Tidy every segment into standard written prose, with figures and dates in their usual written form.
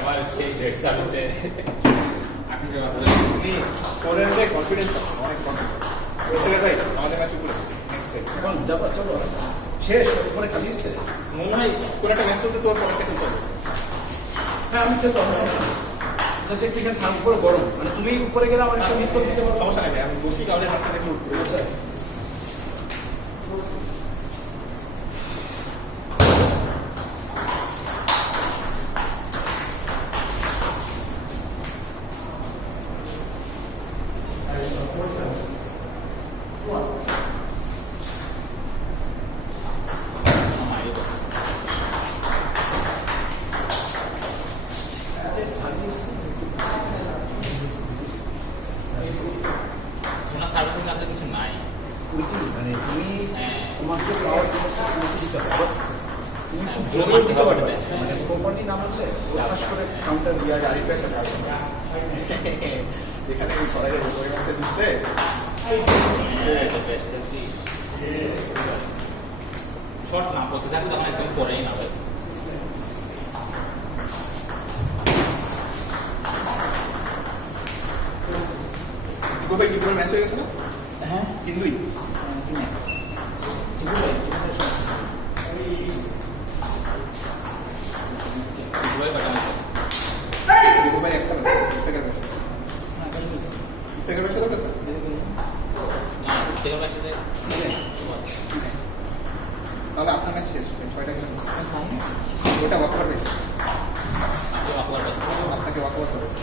আমার সেই ডেট সার্ভিসে আকাশের কথা তুমি কোরের যে কনফিডেন্স অনেক কনফিডেন্স ওইটাকে ভাই আমাদের ম্যাচ উপরে নেক্সট টাইম এখন যাবা চলো শেষ উপরে কাটিয়েছে। মনে হয় কোন একটা ম্যাচ চলতেছে ওর পরে খেলতে হবে। হ্যাঁ আমি তো জাস্ট একটুখানি ঠান্ডা করে গরম, মানে তুমি উপরে গেলে আমার একটু মিস করে দিতে পারো। সমস্যা নেই ভাই, আমি বসি কাউরে হাত থেকে উঠবে। আচ্ছা ওনার সার্ভিসিং আসলে কিছু নাই। মানে তুমি হ্যাঁ। তোমাকে পাওয়ার দিতে হবে, তুমি হ্যাঁ, খুব জোর জোরে দিতে দিতে পারবে। পারবে, মানে প্রপারলি না মারলে ওখাস করে কাউন্টার দিয়া আরিফের সাথে আসবে এখানে সরাই ওই ম্যাচে জিতলে শর্ট না পড়তে থাকলে তখন একদম পরেই না ভাই। টিকো ভাই টিকোর ম্যাচ হয়ে গেছে না? হ্যাঁ হিন্দুই দুটোই কাটা আছে। টিকো ভাই একটা ম্যাচ প্রত্যেকের ম্যাচ প্রত্যেকের ম্যাচে তো গেছে না, থেকে পাশে তাহলে আপনার ম্যাচ শেষ 6টা খেলে ওটা ওয়াকওভার পেয়েছে আপনাকে ওয়াকওভার করেছে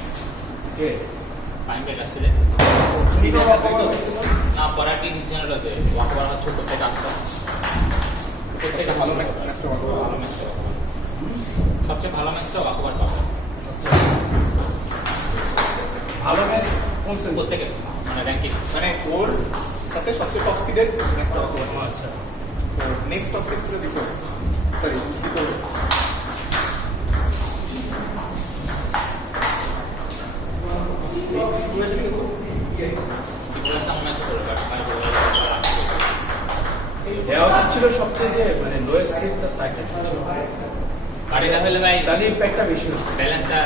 কে ফাইন ব্রেক আসছে না পড়ার কি ডিসিশন রয়েছে ওয়াকওভার হচ্ছে প্রত্যেক আসছে প্রত্যেক ভালো ম্যাচটা ওয়াকওভার ভালো ম্যাচটা সবচেয়ে ভালো ম্যাচটা ওয়াকওভার পাবে ভালো ম্যাচ কোন সেন্স? প্রত্যেকের মানে র্যাঙ্কিং মানে ওর সাথে সবচেয়ে টপ সিডের ম্যাচটা ওয়াকওভার আচ্ছা তো নেক্সট টপ সিড ছিল দিতে সরি দিতে দেওয়া ছিল সবচেয়ে যে মানে লোয়েস্ট সিটটা তাকে গাড়িটা ফেলে ভাই তাহলে ইম্প্যাক্টটা বেশি হতো। ব্যালেন্সটা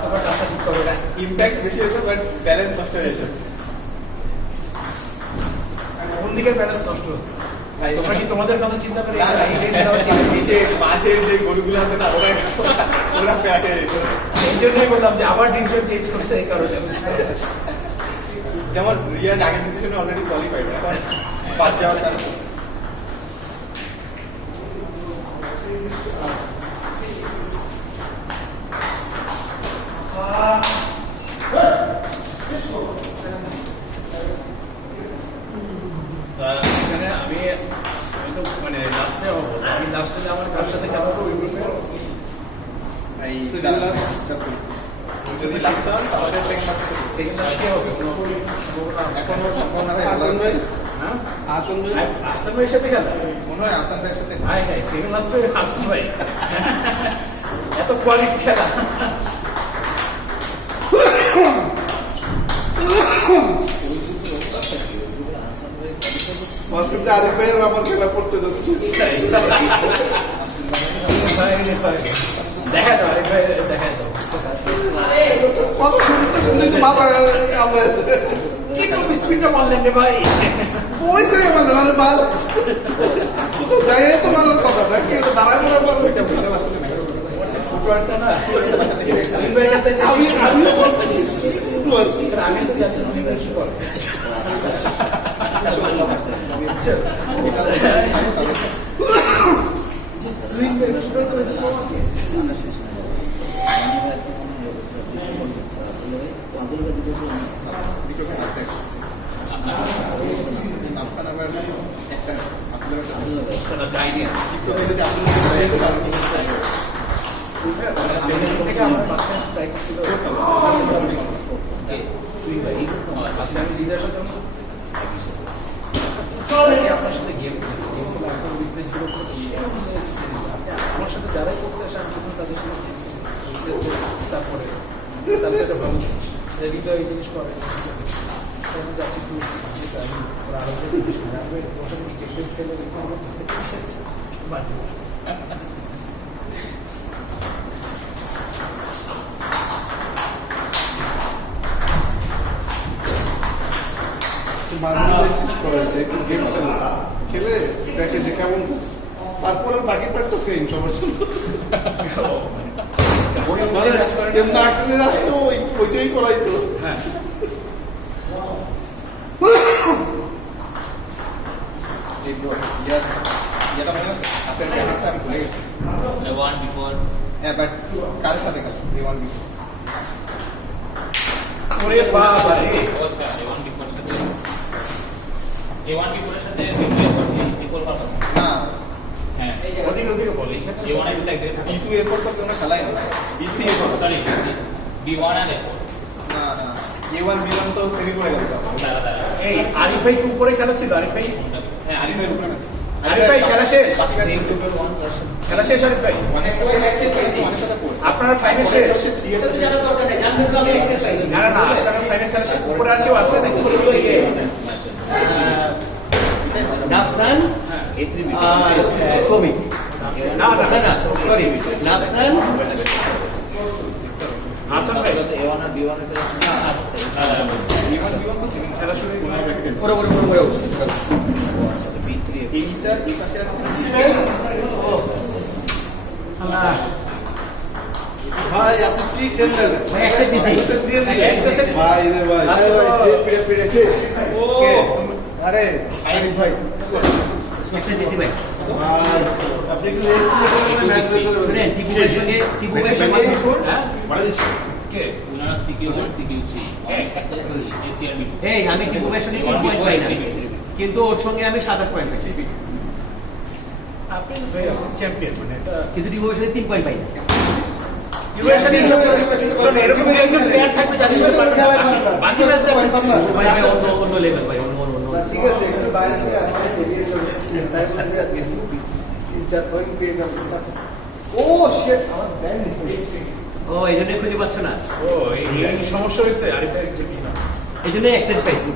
তারপর চাষটা ঠিক করবে না। ইম্প্যাক্ট বেশি হয়েছে বাট ব্যালেন্স নষ্ট হয়ে গেছে কোন দিকে ব্যালেন্স নষ্ট হতো? ভাই তোমরা কি তোমাদের কথা চিন্তা করে না, না, নিচে মাঝের যে গরুগুলো আছে না ওরা পেঁয়াতে গেছে এই জন্যই বললাম যে আবার ডিসিশন চেঞ্জ করেছে এই কারণে। যেমন রিয়াজ আগের ডিসিশনে অলরেডি কোয়ালিফাইড এখন বাদ যাওয়ার চান্স এখানে আমি তো মানে লাস্টে হবো, আমি লাস্টে আমার কার সাথে খেলা করবো ওই গ্রুপে এই যদি লাস্ট রান তাহলে সেকেন্ড ম্যাচ সেকেন্ড লাস্ট কে হবে? এখন ওর সম্ভাবনা ভাই ভালো হচ্ছে হ্যাঁ আসল আসাম ভাইয়ের সাথে খেলা মনে হয় আসান ভাইয়ের সাথে হাই হাই সেকেন্ড লাস্ট হবে আসাম ভাই, এত কোয়ালিটি খেলা। মাঝখানে আরিফ ভাইয়ের আমার খেলা পড়তে যাচ্ছে দেখা দাও আরেক ভাই দেখা দাও। কত সুন্দর সুন্দর মাথা আমরা আছে কি তো স্পিডটা মারলেন রে ভাই? ওই তো আমার মানে মাল তো যাই তো মালার কথা না কি এটা দাঁড়ায় দাঁড়ায় বলো এটা ভালো আসলে না ফুটবলটা না আমি আমি তো যাচ্ছি তুমি বেশি করো। তুমি ফুটবল করেছো তোমাকে আফসান আবার একটা আপনাদের যাইনি যদি আপনাদের থেকে আমার বাসায় প্র্যাকটিস ছিল তুই ভাই আচ্ছা আমি জিজ্ঞাসা করব আপনার সাথে গেম খেলা এখন উইকনেস গুলো আমার সাথে যারাই করতে আসে আমি তখন তাদের সাথে তারপরে তাদের ভালো হৃদয় এই জিনিস করে আমি যাচ্ছি একটু আমি ওরা আরো জিনিস আমি ওটা ক্রিকেট খেলে বাদ মাঝে মাঝে কিছু করেছে একটু গেম খেলে দেখে যে কেমন তারপরে বাকি পার্টটা সেম সমস্যা কেমন আটলে আসতো ওইটাই করাইতো হ্যাঁ যেটা মনে হচ্ছে আপনার ব্যাপারটা আমি ভুলে গেছি ওয়ান বিফোর হ্যাঁ বাট কার সাথে গেল A1 B ওরে বাবা রে আচ্ছা A1 বিফোর সাথে A1 বিফোরের সাথে বিফোর পারবো না হ্যাঁ ওদিকে ওদিকে বলি A1 এর দেখতে B2 A4 তো কোনো খেলাই না B3 A4 সরি B1 আর A4 না না A1 B1 তো সেমি করে গেল দাঁড়া দাঁড়া এই আরিফ ভাই কি উপরে খেলা ছিল আরিফ ভাই হ্যাঁ আরিফের উপরে আছে আরিফ ভাই খেলা শেষ বাকি কাজ খেলা শেষ আরিফ ভাই অনেক সাথে কোর্স আপনার ফাইনাল শেষ না না না আপনার ফাইনাল খেলা শেষ উপরে আর কেউ আছে নাকি নাফসান আর শ্রমিক না না না না সরি নাফসান হাসান ভাই A1 আর B1 এর A1 B1 তো সেমি খেলা শুরু হয়ে গেছে ওরে ওরে ওরে ওরে উঠছে B3 এইটা এই পাশে আছে ভাই আপনি কি খেললেন ভাই একটা দিছি দিয়ে দিলেন ভাই রে ভাই আজকে তো- পিড়ে পিড়ে ও আরে আরিফ ভাই একটা দিছি ভাই ভাই আপনি কি রেস্ট নিয়ে ম্যাচ শুনেন টিপু ভাইয়ের সঙ্গে হ্যাঁ কে উনারা CQ1 CQ3 একটা A3 আর B2 এই আমি টিপু ভাইয়ের সঙ্গে 3 পয়েন্ট পাই না কিন্তু ওর সঙ্গে আমি 7 পয়েন্ট পাইছি আপনি ভাই চ্যাম্পিয়ন মানে কিন্তু টিপু ভাইয়ের সঙ্গে 3 পয়েন্ট পাই না ইউএসএ শোন এরকম একজন প্লেয়ার থাকবে জানিস বাকি ম্যাচ দেখবেন ভাই ভাই অন্য অন্য লেভেল ভাই অন্য অন্য অন্য ঠিক আছে একটু বাইরে থেকে আসলে বেরিয়ে যাবে তাই বলে আপনি 3-4 পয়েন্ট পেয়ে গেছেন ও শিট আমার ব্যান্ড ও এই জন্য খুঁজে পাচ্ছ না ও এই সমস্যা হয়েছে আরিফ ভাই কি না এই জন্য অ্যাক্সেপ্ট পাইছি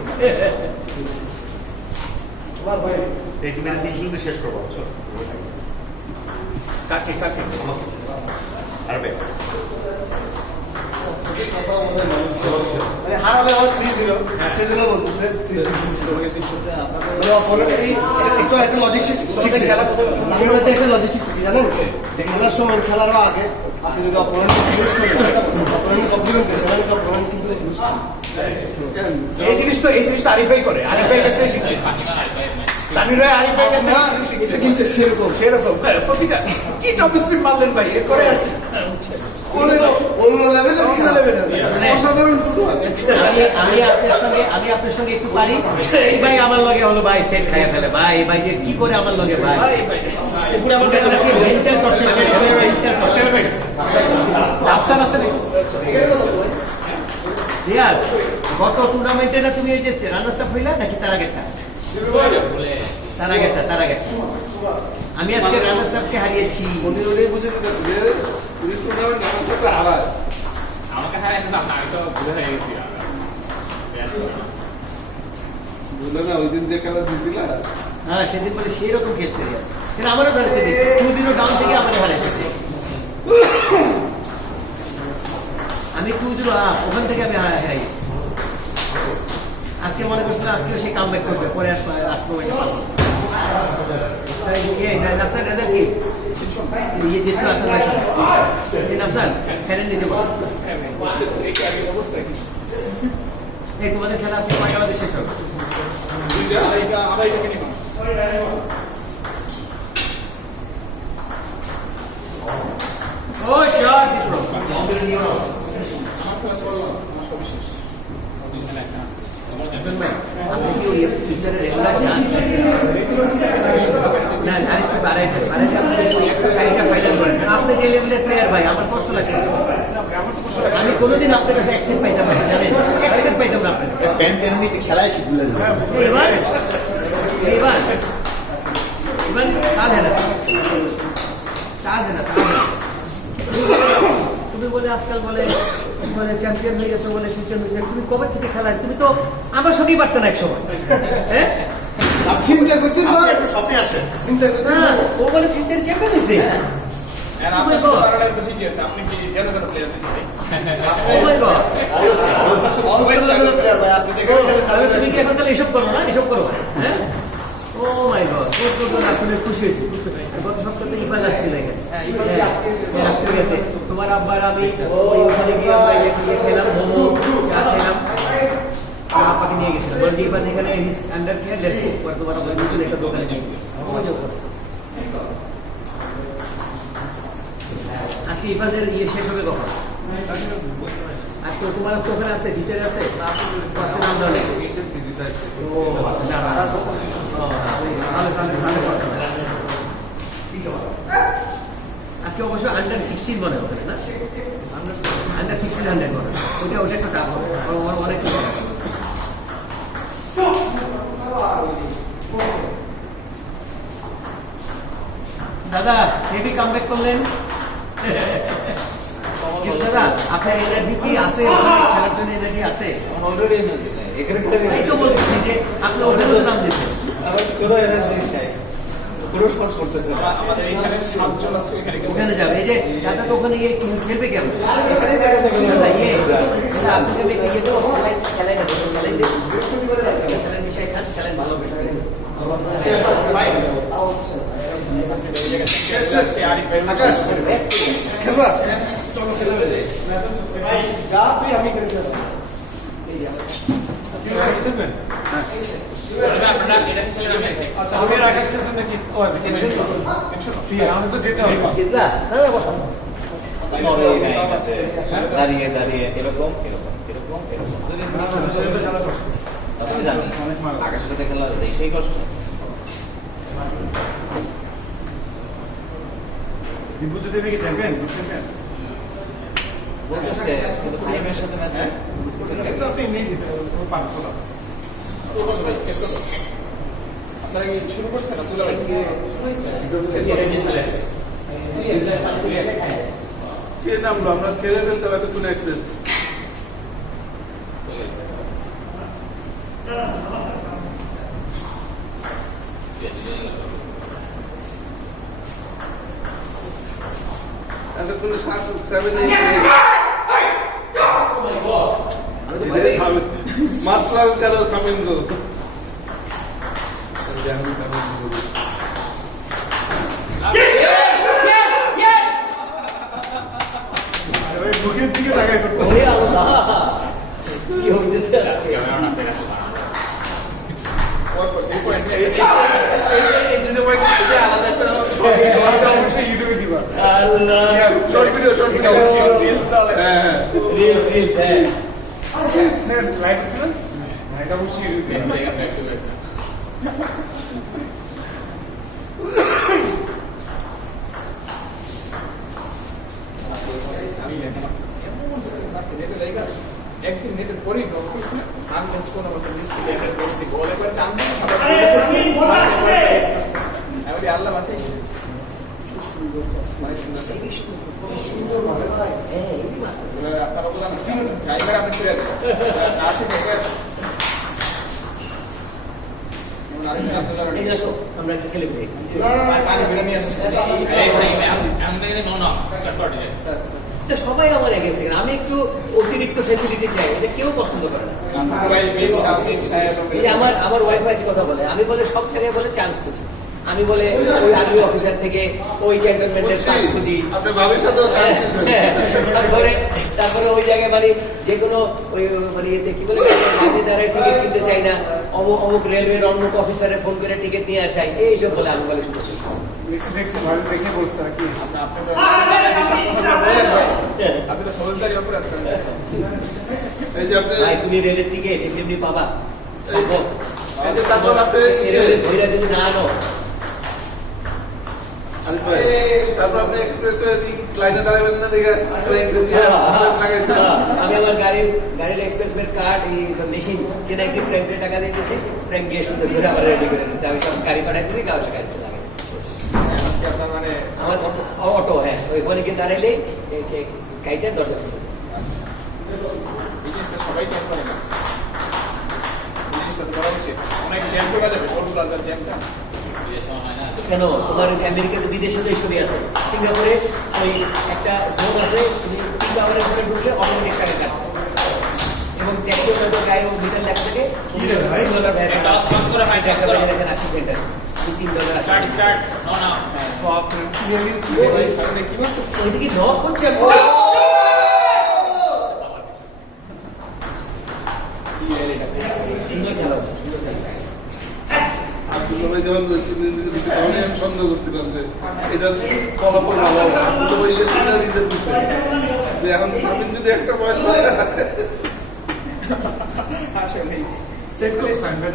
আমার ভাই এই তুমি এটা 3 শুনতে শেষ করবো বুঝছো কাকে কাকে আরবে মানে হারাবে আমার 3-0 সেজন্য বলতেছে মানে অপোনেন্টই একটু একটা লজিক শিখছে খেলা কোথায় আমরা তো একটা লজিস্টিক শিখি জানেন যে খেলার সময় খেলার আগে আপনি যদি অপোনেন্ট ইউজ করেন অপোনেন্ট কমপ্লিমেন্ট করেন তাহলে অপোনেন্ট কিন্তু ইউজ এই জিনিসটা আরিফ ভাই করে আরিফ ভাই কাছে শিখছে তামির ভাই আরিফ ভাই কাছে শিখছে কিন্তু সেরকম সেরকম প্রতিটা কি টপ স্পিড মারলেন ভাই এরপরে অন্য লেভেলে অসাধারণ ফুটবল আমি আপনার সঙ্গে একটু পারি এই ভাই আমার লগে হলো ভাই সেট খাইয়া ফেলে ভাই ভাই যে কি করে আমার লগে ভাই ভাই ভাই পুরো আমার কাছে মেন্টাল টর্চার করে আফসান আছে নাকি রিয়াজ গত টুর্নামেন্টে না তুমি এই যে রানার্স আপ হইলা নাকি তার আগেরটা বলে তার আগেরটা আমি আজকে রানার্স আপকে হারিয়েছি উনি ওটাই বুঝে দিতে যে উনি টুর্নামেন্ট আমার সাথে হারায় আমাকে হারাইছে না আমি তো ভুলে হয়ে গেছি বুঝলে না ওই দিন যে খেলা দিয়েছিল হ্যাঁ সেদিন বলে সেই রকম খেলছে রিয়াজ কিন্তু আমারও ধরেছে 2-0 ডাউন থেকে আমাদের হারাইছে আমি 2-0 আপ ওখান থেকে আমি হারাইছি আজকে মনে করছিলাম আজকে সে কাম ব্যাক করবে পরে আসবো এটা পাবো নাফসান রেজাল্ট কি ইয়ে দিয়েছিল আসান ভাই নাফসান ফ্যানের নিচে বল এই তোমাদের খেলা আপনি কয়টা বাজে শেষ হবে ও চার দিপুর হাসান ভাই আপনি কি ওই ফিউচারে রেগুলার যান না আরেকটু বাড়াইতে একটা ফাইনাল করেন আপনি যে লেভেলের প্লেয়ার ভাই আমার কষ্ট লাগতেছে আমি কোনোদিন আপনার কাছে অ্যাকসেপ্ট পাইতাম না জানেন অ্যাকসেপ্ট পাইতাম না আপনার কাছে প্যান টেনিতে খেলায় শিখলে এবার এবার এবার কাজ হয় না কাজ হয় না তুমি বলে আজকাল বলে মানে চ্যাম্পিয়ন হয়ে গেছে বলে ফিউচার হয়ে তুমি কবে থেকে খেলা তুমি তো আমার সঙ্গেই পারতো না এক সময় হ্যাঁ চিন্তা করছেন না স্বপ্নে আছে চিন্তা করছেন ও বলে ফিউচার চ্যাম্পিয়ন হয়েছে আর আপনার সাথে পারাটাই তো ঠিকই আছে, আপনি কি জেনে জানো প্লেয়ার নাকি ভাই? Oh my God! প্লেয়ার ভাই আপনি দেখে তাহলে তুমি কি এখন তাহলে এসব করো না? এসব করো না? হ্যাঁ? Oh my God! আসলে খুশি হয়েছি। আর গত সপ্তাহে ইফাল আসছিল এখানে। হ্যাঁ, ইফাল আসছে গেছে। তোমার আব্বার আমি ওই ওখানে গিয়ে আমরা ইয়ে খেলাম, মোমো, চা খেলাম। আর আব্বাকে নিয়ে গেছিলাম। বলটি ইফাল এখানে হিস আন্ডার কেয়ার লেটস গো। পরে তোমার ওই নতুন একটা দোকানে নিয়ে গেছি। আজকে ইফালের ইয়ে শেষ হবে কখন? আর তো তোমার আজকে ওখানে আছে, ভিতরে আছে? পাশে নাম দাও নাকি? ও, না, না, আজকে অবশ্য আন্ডার 16 মনে হবে না, আন্ডার 1600 মনে ওটা একটু টাফ হবে, অনেক দাদা হেভি কামব্যাক করলেন। দাদা আপনার এনার্জি কি আছে? খেলার জন্য এনার্জি আছে? অলরেডি এনার্জি নাই এখানে এই তো বলছি যে আপনি ওখানে তো নাম দিচ্ছেন। আবার পুরো এনার্জি নাই, পুরো স্পর্শ করতেছে না। আমাদের এখানে 7 জন আছে, এখানে ওখানে যাবে এই যে দাদা তো ওখানে গিয়ে খেলবে কেমন? দাদা ইয়ে আপনি যাবে গিয়ে তো স্যালাইন মিশাই খান, স্যালাইন ভালো বেশি আকাশ খেলবা যা তুই আমি খেলতে যাবো আপনারা এটা ছিলেন আমি একটু আমাদের আকাশটার জন্য কি ও আছে টেনশন আমাদের তো যেতে হবে। চিত্রা দাদা বসো। দাঁড়িয়ে দাঁড়িয়ে এরকম এরকম এরকম এরকম যদি জানি আকাশের সাথে খেলা সেই কষ্ট। বিভূতি দেবী কি চ্যাম্পিয়ন বলতেছে কিন্তু ফাইভের সাথে ম্যাচে এটা আপনি নিয়ে যেতে পারবো না আপনারা কি শুরু করছেন না? তুলা কে নামলো আমরা খেলে ফেলতে হবে এতক্ষণ অ্যাক্সেস এতক্ষণ 7-8 মাত্র কেন সামিন গো মুখের দিকে তাকায় করতে ওরে আল্লাহ কি হইতেছে? ইউটিউবে দিবা আল্লাহ শর্ট ভিডিও রিলস তাহলে রিলস হ্যাঁ লাইভ ছিল এটা অবশ্যই ইউটিউবে একদিন নেটের পরেই ব্লক করছি আমি কাছে কোনো মতো দিচ্ছি লেটার করছি বলে করে চান্দি আমি আল্লাহ বাঁচাই আপনারা বললাম ড্রাইভার আপনি ফিরে আসে দেখে আসে এই আসো আমরা একটা খেলে ফেলি। পানি বেড়ে নিয়ে আসছে এই ভাই আমি থেকে নো নো স্টার্ট করে দিলেন তো সবাই আমার এগেন্স্ট, আমি একটু অতিরিক্ত ফ্যাসিলিটি চাই, এটা কেউ পছন্দ করে না। ভাই বেশ সামনে ছায়া এই যে আমার ওয়াইফ আজ কথা বলে, আমি বলে সব জায়গায় বলে চান্স খুঁজি, আমি বলে ওই আর্মি অফিসার থেকে ওই ক্যান্টনমেন্টের চান্স খুঁজি, আপনি ভাবির সাথেও তারপরে ওই জায়গায় মানে যে কোনো ওই মানে এতে কি বলে আমি দ্বারা টিকিট কিনতে চাই না, অমুক রেলওয়ের অমুক অফিসারে ফোন করে টিকিট নিয়ে আসাই, এইসব বলে আমি বলে শুনতে দেখছি ভালো দেখে বলছে নাকি আপনি তো ফৌজদারি অপরাধ করেন এই যে আপনি ভাই তুমি রেলের টিকিট এমনি পাবা, এই যে তারপর আপনি ধৈর্য যদি না আনো তারপর আপনি এক্সপ্রেসওয়ে লাইনে দাঁড়াবেন না দেখে লাগাইছেন আমি আমার গাড়ির এক্সপ্রেসওয়ের কার্ড এই মেশিন কিনে একটি ফ্র্যাঙ্কে টাকা দিয়ে দিয়েছি, ফ্র্যাঙ্ক গিয়ে সুন্দর করে আবার রেডি করে দিতে, আমি সব গাড়ি পাঠাই দিই, গাড়িতে লাগাই আপনার মানে আমার অটো, হ্যাঁ ওইখানে গিয়ে দাঁড়াইলেই গাড়িটা দরজা খুলে দেয়। এই জিনিসটা সবাই কেন করে না, এই জিনিসটা তো করা উচিত। অনেক জ্যাম করা যাবে, টোল প্লাজার জ্যামটা। বিদেশ সময় হয় না তো। কেন তোমার আমেরিকাতে বিদেশে তো এইসবই আছে। সিঙ্গাপুরে ওই একটা জোন আছে, তুমি 3 আওয়ারের পরে ঢুকলে অটোমেটিক টাকা কাটবে এবং ট্যাক্সি ওনাদের গায়ে মিটার লেখা থাকে $2 ভ্যাট একটা পাস করে ফাইন ট্যাক্স করো। দেখেন 80 সেন্ট আছে, $3 আছে। স্টার্ট নাও নাও। ওইটা কি নক হচ্ছে? সুন্দর খেলা হচ্ছে, সুন্দর খেলা। আব্দুল্লাহ ভাই যখন বলছিলেন তখনই আমি সন্দেহ করছিলাম যে এটার ফলাফল ভালো হবে। আব্দুল্লাহ ভাই এটা নিজের বিষয় যে এখন সামিন যদি একটা পয়েন্ট পায় আসলে সেট করে সাইনটা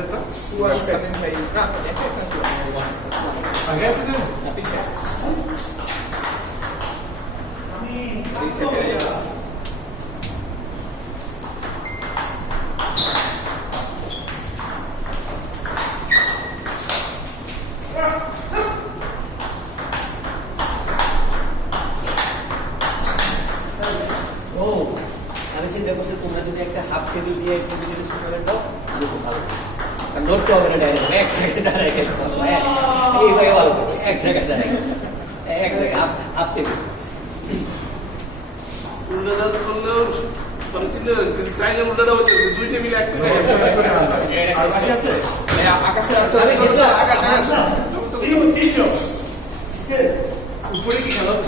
টুয়ার্ড সামিন ভাই না, এটা আগে আছে না না পিছে আছে। এই সেটে আছে। ও, আমি চিন্তা করছি তোমরা যদি একটা হাফ টেবিল দিয়ে একটু যদি স্টুডেন্ট দাও তাহলে খুব ভালো। আর নড়তে হবে না ডাইরেক্ট, এক জায়গায় দাঁড়ায় খেলতে হবে। এইভাবে ভালো করছে, এক জায়গায় দাঁড়ায় এক জায়গায় হাফ টেবিল। উল্টাটা করলেও মানে চিন্তা করেন কিছু চাইলে উল্টাটা হচ্ছে দুইটা মিলে একটা এটা আর বাকি আছে? আকাশে আছে। আকাশ, আকাশ। তিনজন উপরে কি খেলা হচ্ছে?